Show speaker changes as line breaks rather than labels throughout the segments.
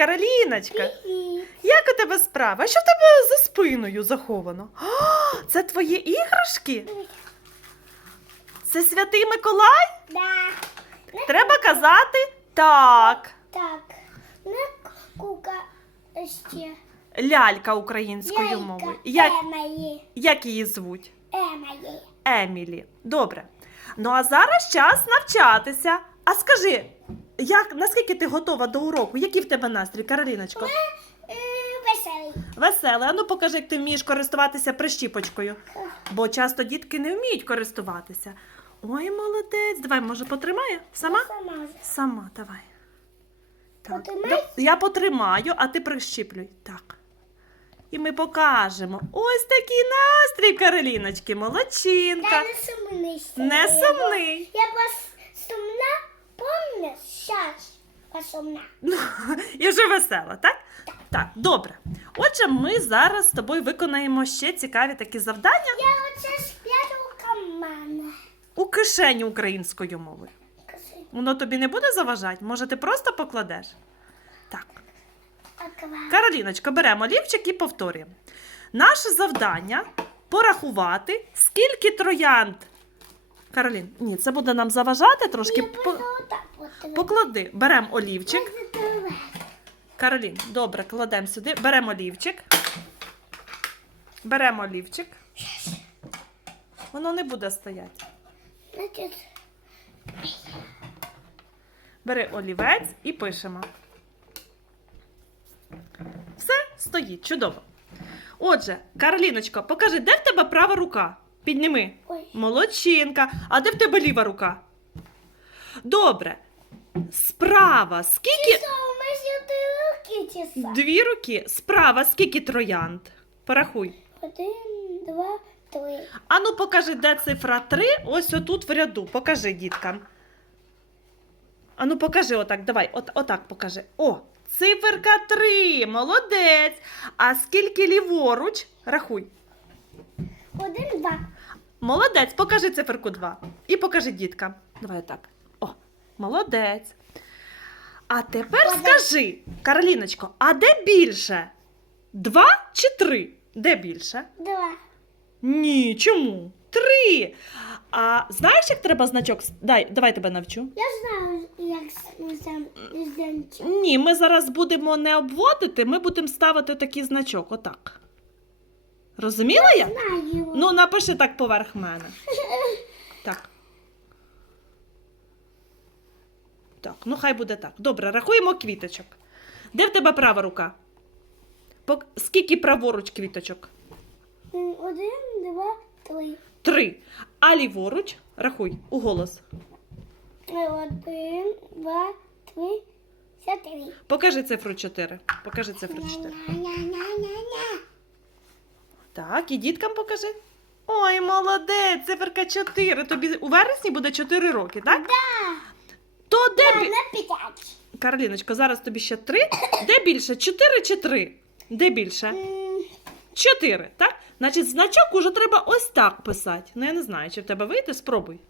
Кароліночка.
Привіт.
Як у тебе справа? А що в тебе за спиною заховано? А, це твої іграшки? Це святий Миколай?
Да.
Треба казати так.
так. Ще.
Лялька українською мовою. Як, як її звуть?
Емої.
Емілі. Добре. Ну а зараз час навчатися. А скажи, як, наскільки ти готова до уроку? Який в тебе настрій, Кароліночко?
Е, Веселий.
Веселий. А ну покажи, як ти вмієш користуватися прищіпочкою. Бо часто дітки не вміють користуватися. Ой, молодець. Давай, може, потримає? Сама?
Сама.
Сама, давай. Так.
Потримай?
Да- Я потримаю, а ти прищіплюй. Так. І ми покажемо. Ось такий настрій, Кароліночки, молодчинка.
Я не сумний.
Не сумний.
Я вас сумна, помню? Щас. Я сумна.
І вже весела, так? Так, добре. Отже, ми зараз з тобою виконаємо ще цікаві такі завдання
Я оце сп'яту команда.
у кишеню українською мовою.
Кажи.
Воно тобі не буде заважати? Може, ти просто покладеш? Так.
Аква.
Кароліночка, беремо олівчик і повторюємо. Наше завдання порахувати, скільки троянд. Каролін, ні, це буде нам заважати трошки. По-. Поклади, беремо олівчик. Каролін, добре, кладемо сюди. Беремо олівчик. Беремо олівчик. Воно не буде стояти. Бери олівець і пишемо. Все, стоїть, чудово. Отже, Кароліночко, покажи, де в тебе права рука? Підніми.
ой.
Молодчинка. А де в тебе ліва рука? Добре. Справа скільки.
Руки часа?
Дві руки. Справа скільки троянд? Порахуй.
Один, два, три.
Ану, покажи, де цифра 3. Ось отут в ряду. Покажи діткам. Ану, покажи отак. Давай, от, отак покажи. О, циферка 3. Молодець. А скільки ліворуч? Рахуй. Молодець, покажи циферку 2. І покажи діткам. Давай так. О, молодець. А тепер скажи, Кароліночко, а де більше? Два чи три? Де більше?
Два.
Ні, чому? Три. А знаєш, як треба значок? с- Дай, давай тебе навчу.
Я знаю, як зденчик.
Ні, ми зараз будемо не обводити, ми будемо ставити такий значок. Отак. Розуміла я?
Знаю.
Ну, напиши так поверх мене. Так. Так, ну хай буде так. Добре, рахуємо квіточок. Де в тебе права рука? Пок- Скільки праворуч квіточок?
М, Один, два, три.
Три. А ліворуч? Рахуй, у голос.
Один, два, три, чотири.
Покажи цифру 4. Покажи цифру 4.
Ня-ня-ня-ня-ня.
Так, і діткам покажи. Ой, молодець, циферка 4. Тобі у вересні буде 4 роки, так?
Да.
То де бі...
на п'ять.
Карліночко, зараз тобі ще 3. Де більше? 4 чи 3? Де більше?
М,
4, так? Значить, значок уже треба ось так писати. Ну, я не знаю, чи в тебе вийде, спробуй.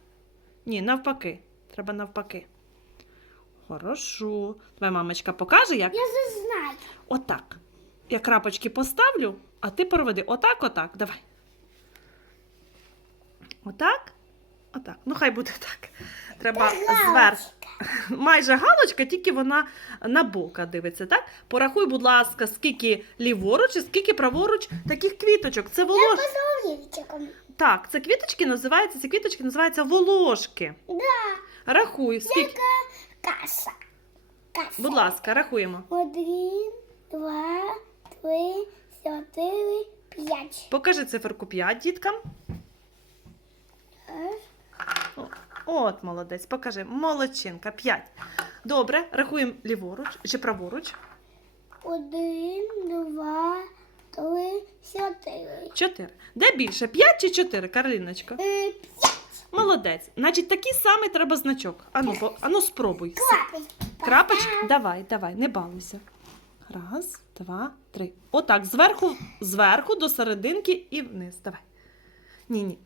Ні, навпаки. Треба навпаки. Хорошо. Давай мамочка покаже, як.
Я вже знаю.
Отак. Я крапочки поставлю, а ти проведи. Отак, отак. Давай. Отак. Отак. Ну, хай буде так. Треба зверху. Майже галочка, тільки вона на бока дивиться, так? Порахуй, будь ласка, скільки ліворуч і скільки праворуч таких квіточок. Це
Я
волош... Так, це квіточки називаються, ці квіточки називаються волошки.
Да.
Рахуй, скільки.
Яка каса. Каса.
Будь ласка, рахуємо.
Один, два, п'ять.
Покажи циферку 5 діткам. О, От, молодець, покажи. Молодчинка, 5. Добре, рахуємо ліворуч чи праворуч.
Один, два, три, чотири.
4. Де більше? 5 чи 4, Кароліночко?
Е, П'ять.
Молодець. Значить, такий самий треба значок. Ану, по... Ану спробуй. Крапочки? Давай, давай, не балуйся. Раз, два, три. Отак, зверху, зверху до серединки і вниз. Давай. Ні, ні.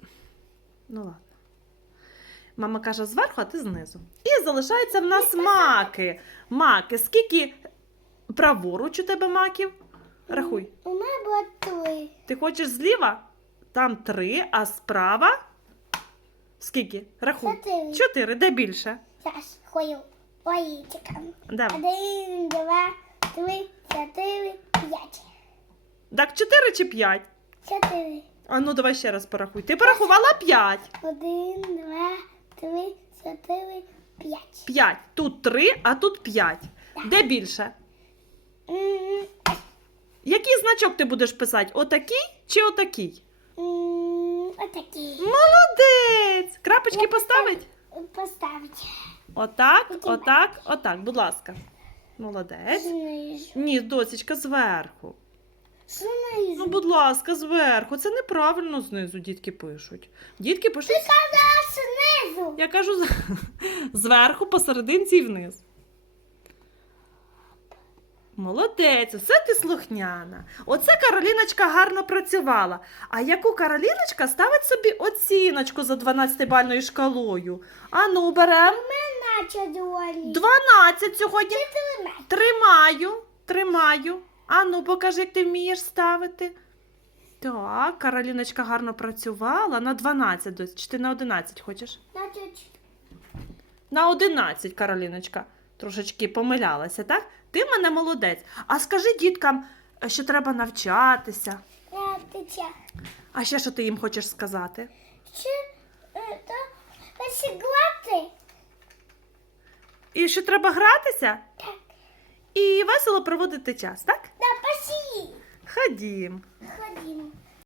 Ну ладно. Мама каже зверху, а ти знизу. І залишаються в нас маки. Маки. Скільки праворуч у тебе маків? Рахуй.
У мене було три.
Ти хочеш зліва? Там три, а справа? Скільки? Рахуй.
Чотири.
Чотири. Де більше?
Зараз хою. Олівчиком.
Давай.
Один, два, три, чотири, п'ять.
Так, чотири чи п'ять?
Чотири.
А ну давай ще раз порахуй. Ти порахувала п'ять.
Один, два, три, чотири, п'ять.
П'ять. Тут три, а тут п'ять. Де більше?
М,
Який значок ти будеш писати? Отакий чи отакий?
м, Отакий.
Молодець! Крапочки поставить?
Поставить.
Отак, отак, отак, будь ласка. Молодець. Ні, досічка, зверху. Ну, будь ласка, зверху. Це неправильно знизу дітки пишуть. Дітки пишуть.
Казав знизу.
Я кажу з- зверху, посерединці і вниз. Молодець, все ти слухняна. Оце Кароліночка гарно працювала. А яку Кароліночка ставить собі оціночку за 12-бальною шкалою? Ану, берем.
Наче долі.
12 сьогодні. Тримаю, тримаю. Ану, покажи, як ти вмієш ставити. Так, Кароліночка гарно працювала. На 12 дось. Чи ти на 11 хочеш? На 11, Кароліночка. Трошечки помилялася, так? Ти в мене молодець. А скажи діткам, що треба навчатися. А ще що ти їм хочеш сказати?
Чи е, то?
І що треба гратися
Так.
і весело проводити час, так?
Да, пошли.
Ходім.
Ходімо.